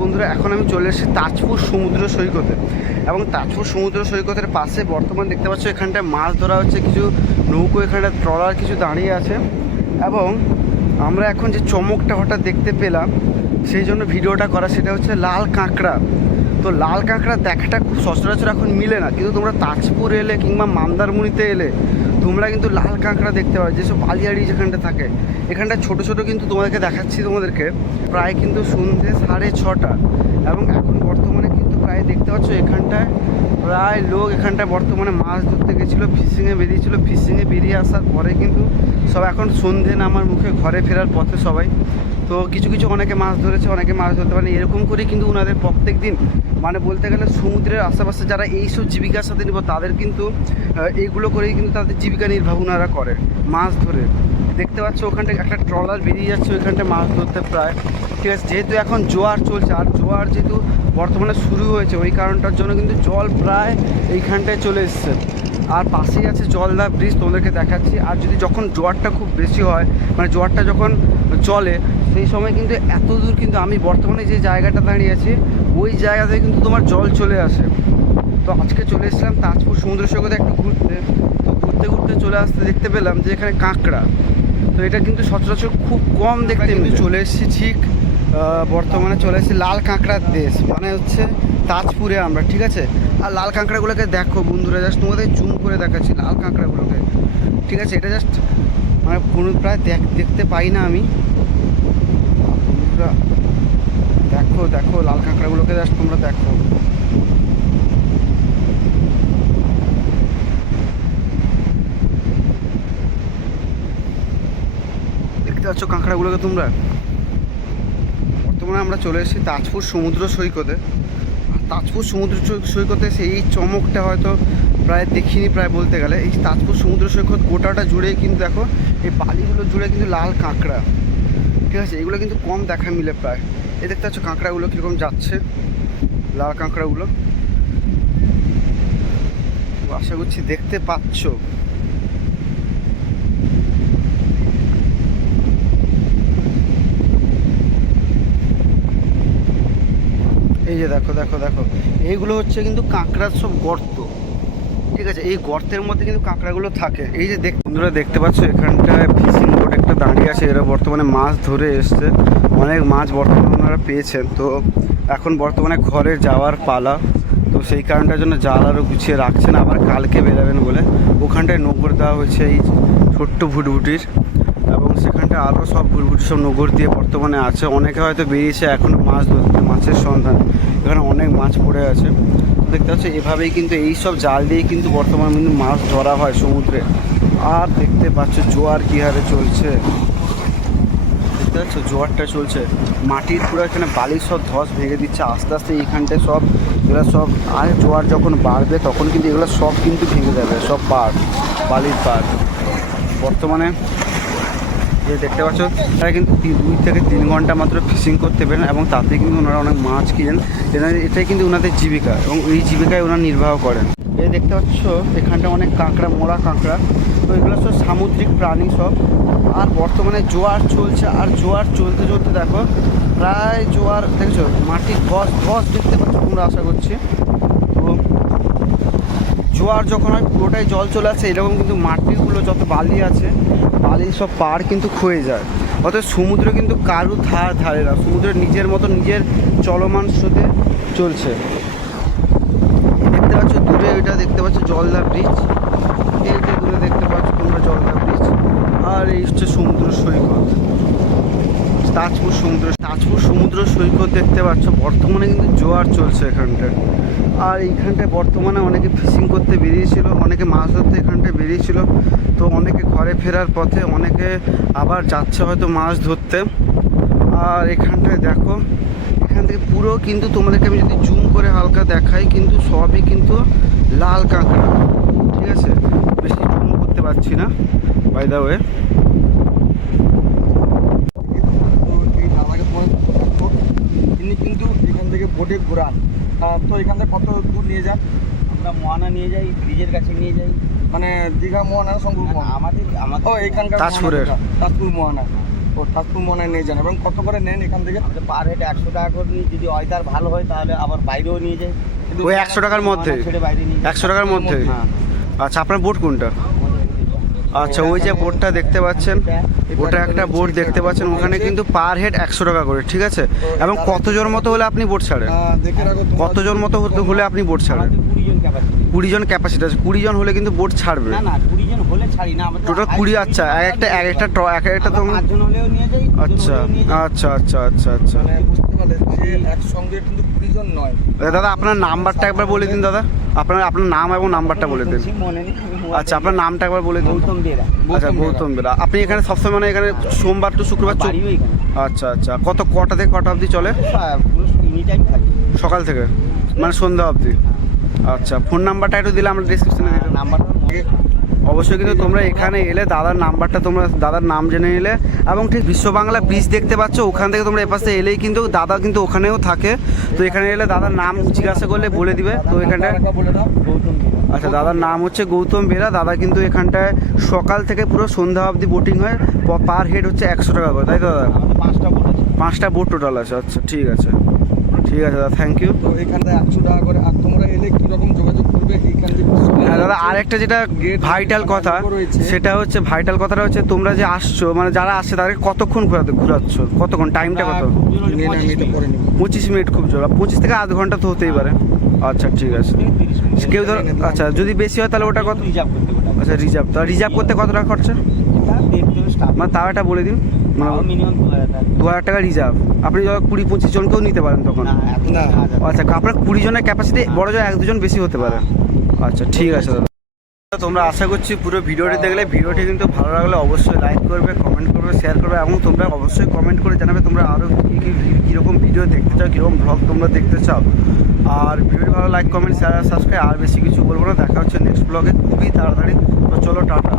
বন্ধুরা, এখন আমি চলে এসেছি তাজপুর সমুদ্র সৈকতে। এবং তাজপুর সমুদ্র সৈকতের পাশে বর্তমান দেখতে পাচ্ছ এখানটায় মাছ ধরা হচ্ছে, কিছু নৌকো এখানটা ট্রলার কিছু দাঁড়িয়ে আছে। এবং আমরা এখন যে চমকটা হঠাৎ দেখতে পেলাম, সেই জন্য ভিডিওটা করা, সেটা হচ্ছে লাল কাঁকড়া। তো লাল কাঁকড়া দেখাটা খুব সচরাচর এখন মিলে না, কিন্তু তোমরা তাজপুর এলে কিংবা মান্দারমণিতে এলে তোমরা কিন্তু লাল কাঁকড়া দেখতে পাবে, যেসব বালিয়াড়ি যেখানটা থাকে। এখানটা ছোট ছোট কিন্তু তোমাদেরকে দেখাচ্ছি তোমাদেরকে। প্রায় কিন্তু সন্ধ্যে সাড়ে ছটা। এবং এখন বর্তমানে প্রায় দেখতে পাচ্ছ এখানটায় প্রায় লোক এখানটায় বর্তমানে মাছ ধরতে গেছিল ফিশিংয়ে বেরিয়েছিল। ফিশিংয়ে বেরিয়ে আসার পরে কিন্তু সব এখন সন্ধে নামার মুখে ঘরে ফেরার পথে সবাই। তো কিছু কিছু অনেকে মাছ ধরেছে, অনেকে মাছ ধরতে পারেনি। এরকম করে কিন্তু ওনাদের প্রত্যেক দিন মানে বলতে গেলে সমুদ্রের আশেপাশে যারা এইসব জীবিকার সাথে নিব, তাদের কিন্তু এইগুলো করেই কিন্তু তাদের জীবিকা নির্বাহ ওনারা করে, মাছ ধরে। দেখতে পাচ্ছ ওখানটা একটা ট্রলার বেরিয়ে যাচ্ছে ওইখানটা মাছ ধরতে প্রায়। ঠিক আছে, যেহেতু এখন জোয়ার চলছে, আর জোয়ার যেহেতু বর্তমানে শুরু হয়েছে ওই কারণটার জন্য কিন্তু জল প্রায় এইখানটায় চলে এসছে। আর পাশেই আছে জলদা ব্রিজ তোমাদেরকে দেখাচ্ছি। আর যদি যখন জোয়ারটা খুব বেশি হয় মানে জোয়ারটা যখন চলে সেই সময় কিন্তু এত দূর কিন্তু আমি বর্তমানে যে জায়গাটা দাঁড়িয়ে আছি ওই জায়গাতে কিন্তু তোমার জল চলে আসে। তো আজকে চলে এসেছিলাম তাজপুর সমুদ্র সৈকতে একটু ঘুরতে। তো ঘুরতে ঘুরতে চলে আসতে দেখতে পেলাম যে এখানে কাঁকড়া। তো এটা কিন্তু সচরাচর খুব কম দেখতে কিন্তু চলে এসেছি ঠিক বর্তমানে চলে এসেছি লাল কাঁকড়ার দেশ। মানে হচ্ছে তাজপুরে আমরা, ঠিক আছে? আর লাল কাঁকড়াগুলোকে দেখো বন্ধুরা জাস্ট তোমাদের জুম করে দেখাচ্ছি লাল কাঁকড়াগুলোকে। ঠিক আছে? এটা জাস্ট মানে কোনো প্রায় দেখ- দেখতে পাই না আমি। বন্ধুরা, দেখো দেখো, লাল কাঁকড়াগুলোকে জাস্ট তোমরা দেখো। দেখতে পাচ্ছ কাঁকড়াগুলোকে তোমরা? বর্তমানে আমরা চলে এসেছি তাজপুর সমুদ্র সৈকতে। তাজপুর সমুদ্র সৈকতে সেই চমকটা হয়তো প্রায় দেখিনি প্রায় বলতে গেলে। এই তাজপুর সমুদ্র সৈকত গোটাটা জুড়ে কিন্তু দেখো, এই বালিগুলো জুড়ে কিন্তু লাল কাঁকড়া। ঠিক আছে? এগুলো কিন্তু কম দেখা মিলে প্রায়। এ দেখতে পাচ্ছ কাঁকড়াগুলো কীরকম যাচ্ছে, লাল কাঁকড়াগুলো। আশা করছি দেখতে পাচ্ছ। এই যে দেখো দেখো দেখো। এইগুলো হচ্ছে কিন্তু কাঁকড়ার সব গর্ত। ঠিক আছে? এই গর্তের মধ্যে কিন্তু কাঁকড়াগুলো থাকে। এই যে দেখ বন্ধুরা, দেখতে পাচ্ছ? এখানটায় ফিশিং বোট একটা দাঁড়িয়ে আছে। এরা বর্তমানে মাছ ধরে এসছে। অনেক মাছ বর্তমানে ওনারা পেয়েছেন। তো এখন বর্তমানে ঘরে যাওয়ার পালা। তো সেই কারণটার জন্য জাল আরও গুছিয়ে রাখছেন। আবার কালকে বেরাবেন বলে। ওখানটায় নগর দেওয়া হয়েছে এই ছোট্ট ভুটভুটির। এবং সেখানটা আরও সব ভুটভুটি সব নগর দিয়ে বর্তমানে আছে। অনেকে হয়তো বেরিয়েছে এখনও মাছ ধরতে, মাছের সন্ধান। এখানে অনেক মাছ পড়ে আছে। দেখতে পাচ্ছ, এভাবেই কিন্তু এই সব জাল দিয়েই কিন্তু বর্তমানে কিন্তু মাছ ধরা হয় সমুদ্রে। আর দেখতে পাচ্ছ, জোয়ার কী হারে চলছে। দেখতে পাচ্ছ, জোয়ারটা চলছে। মাটির পুরো এখানে বালির সব ধস ভেঙে দিচ্ছে। আস্তে আস্তে এইখানটায় সব এগুলো সব, আর জোয়ার যখন বাড়বে, তখন কিন্তু এগুলো সব কিন্তু ভেঙে যাবে, সব পাড় বালির পাড় বর্তমানে যে দেখতে পাচ্ছ, তারা কিন্তু দুই থেকে তিন ঘণ্টা মাত্র ফিশিং করতে পারেন এবং তাতে কিন্তু ওনারা অনেক মাছ কিনেন। এটাই কিন্তু ওনাদের জীবিকা এবং এই জীবিকায় ওনারা নির্বাহ করেন। এই দেখতে পাচ্ছ, এখানটা অনেক কাঁকড়া, মোড়া কাঁকড়া। তো এগুলো সব সামুদ্রিক প্রাণী সব। আর বর্তমানে জোয়ার চলছে। আর জোয়ার চলতে চলতে দেখো, প্রায় জোয়ার, দেখছ? মাটির ধস ধস দেখতে পাচ্ছ তোমরা, আশা করছি। জোয়ার যখন হয়, পুরোটাই জল চলে আসে, এরকম কিন্তু মাটিগুলো যত বালি আছে বালির সব পাড় কিন্তু ক্ষয়ে যায়। অর্থাৎ সমুদ্র কিন্তু কারু ধার ধারে না, সমুদ্রের নিজের মতো নিজের চলমান স্রোতে চলছে। দেখতে পাচ্ছ দূরে ওইটা দেখতে পাচ্ছ জলদা ব্রিজ এই দূরে দেখতে পাচ্ছ তোমরা জলদা ব্রিজ আর এই হচ্ছে সমুদ্র সৈকত। তাজপুর সমুদ্র তাজপুর সমুদ্র সৈকত দেখতে পাচ্ছ। বর্তমানে কিন্তু জোয়ার চলছে এখানটায়। আর এইখানটায় বর্তমানে অনেকে ফিশিং করতে বেরিয়েছিল, অনেকে মাছ ধরতে এখানটায় বেরিয়েছিল। তো অনেকে ঘরে ফেরার পথে, অনেকে আবার যাচ্ছে হয়তো মাছ ধরতে। আর এখানটায় দেখো, এখান থেকে পুরো কিন্তু তোমাদেরকে আমি যদি জুম করে হালকা দেখাই, কিন্তু সবই কিন্তু লাল কাঁকড়া। ঠিক আছে? বেশি জুম করতে পারছি না বাই দা ওয়ে তো এই দাদাকে পরে থাকতো তিনি কিন্তু বোটে ঘোরান। তো এখান থেকে কত দূর নিয়ে যান? আমরা মোয়ানা নিয়ে যাই ব্রিজের কাছে নিয়ে যাই। মানে দীঘা মোহনা শঙ্কর মোহনা আমাদের ও আমাদের এখানকার তাজপুরের। মোহনা তাজপুর মোহনা ও তাজপুর মনে নিয়ে যান। এবং কত করে নেন এখান থেকে? আমাদের পার হেড একশো টাকা করে নিই। যদি ওয়েদার ভালো হয় তাহলে আবার বাইরেও নিয়ে যাই। কিন্তু ওই একশো টাকার মধ্যে? মোয়ানা বাইরে নিয়ে একশো টাকার মধ্যে? হ্যাঁ। আচ্ছা আপনার বোট কোনটা? আচ্ছা ওই যে বোর্ডটা দেখতে পাচ্ছেন ওটা একটা বোর্ড দেখতে পাচ্ছেন ওখানে কিন্তু পার হেড একশো টাকা করে ঠিক আছে? এবং কতজন মতো হলে আপনি বোর্ড ছাড়েন? কতজন মতো হলে আপনি বোট ছাড়েন? কুড়ি জন ক্যাপাসিটি কুড়ি জন ক্যাপাসিটি আছে কুড়ি জন হলে কিন্তু বোট ছাড়বে টোটাল কুড়ি আচ্ছা এক একটা এক একটা ট- এক একটা তো আচ্ছা। আচ্ছা আচ্ছা আচ্ছা আচ্ছা। বুঝতে পারলে যে একসঙ্গে কিন্তু কুড়ি জন নয়। এ দাদা আপনার নাম্বারটা একবার বলে দিন দাদা। আপনার আপনার নাম এবং নাম্বারটা বলে দিন। মনে নেই আচ্ছা আপনার নামটা একবার বলে দিন। গৌতম বেরা। আচ্ছা গৌতম বেরা। আপনি এখানে সবসময় মানে এখানে সোমবার টু শুক্রবার আচ্ছা আচ্ছা। কত কটা থেকে কটা অবধি চলে? সকাল থেকে? মানে সন্ধ্যা অবধি? আচ্ছা ফোন নাম্বারটা একটু দিলে আমরা ডিসক্রিপশনে দিলাম নাম্বারটা অবশ্যই কিন্তু তোমরা এখানে এলে দাদার নাম্বারটা তোমরা দাদার নাম জেনে নিলে এবং ঠিক বিশ্ব বাংলা ব্রিজ দেখতে পাচ্ছ ওখান থেকে তোমরা এপাশে এলেই কিন্তু দাদা কিন্তু ওখানেও থাকে। তো এখানে এলে দাদার নাম জিজ্ঞাসা করলে বলে দিবে। তো এখানটায় আচ্ছা দাদার নাম হচ্ছে গৌতম বেরা। দাদা কিন্তু এখানটায় সকাল থেকে পুরো সন্ধ্যা অবধি বোটিং হয়। পার হেড হচ্ছে একশো টাকা করে তাই তো দাদা? পাঁচটা পাঁচটা বোট টোটাল আছে আচ্ছা ঠিক আছে। ঠিক আছে দাদা থ্যাংক ইউ তো এখানটায় একশো টাকা করে। আর তোমরা এলে কীরকম যোগাযোগ করবে? এইখান থেকে দাদা আরেকটা যেটা ভাইটাল কথা সেটা হচ্ছে ভাইটাল কথাটা হচ্ছে তোমরা যে আসছো মানে যারা আসছে তাদেরকে কতক্ষণ ঘোরাতে ঘোরাচ্ছ? কতক্ষণ? টাইমটা কত। পঁচিশ মিনিট। খুব জোর। পঁচিশ থেকে আধ ঘণ্টা তো হতেই পারে। আচ্ছা ঠিক আছে। কেউ ধর আচ্ছা যদি বেশি হয় তাহলে ওটা কত? রিজার্ভ করতে আচ্ছা রিজার্ভ তো রিজার্ভ করতে কত টাকা খরচা? মানে তাও একটা বলে দিন। মানে দু হাজার টাকা। রিজার্ভ আপনি যখন কুড়ি পঁচিশ জনকেও নিতে পারেন তখন। আচ্ছা আপনার কুড়ি জনের ক্যাপাসিটি বড় জয় এক দুজন বেশি হতে পারে। আচ্ছা ঠিক আছে দাদা। তোমরা আশা করছি পুরো ভিডিওটি দেখলে, ভিডিওটি কিন্তু ভালো লাগলে অবশ্যই লাইক করবে কমেন্ট করবে শেয়ার করবে, এবং তোমরা অবশ্যই কমেন্ট করে জানাবে তোমরা আরও কী কী কীরকম ভিডিও দেখতে চাও, কীরকম ব্লগ তোমরা দেখতে চাও। আর ভিডিওটি ভালো লাইক কমেন্ট শেয়ার সাবস্ক্রাইব আর বেশি কিছু বলব না। দেখা হচ্ছে নেক্সট ব্লগে খুবই তাড়াতাড়ি। তো চলো, টাটা।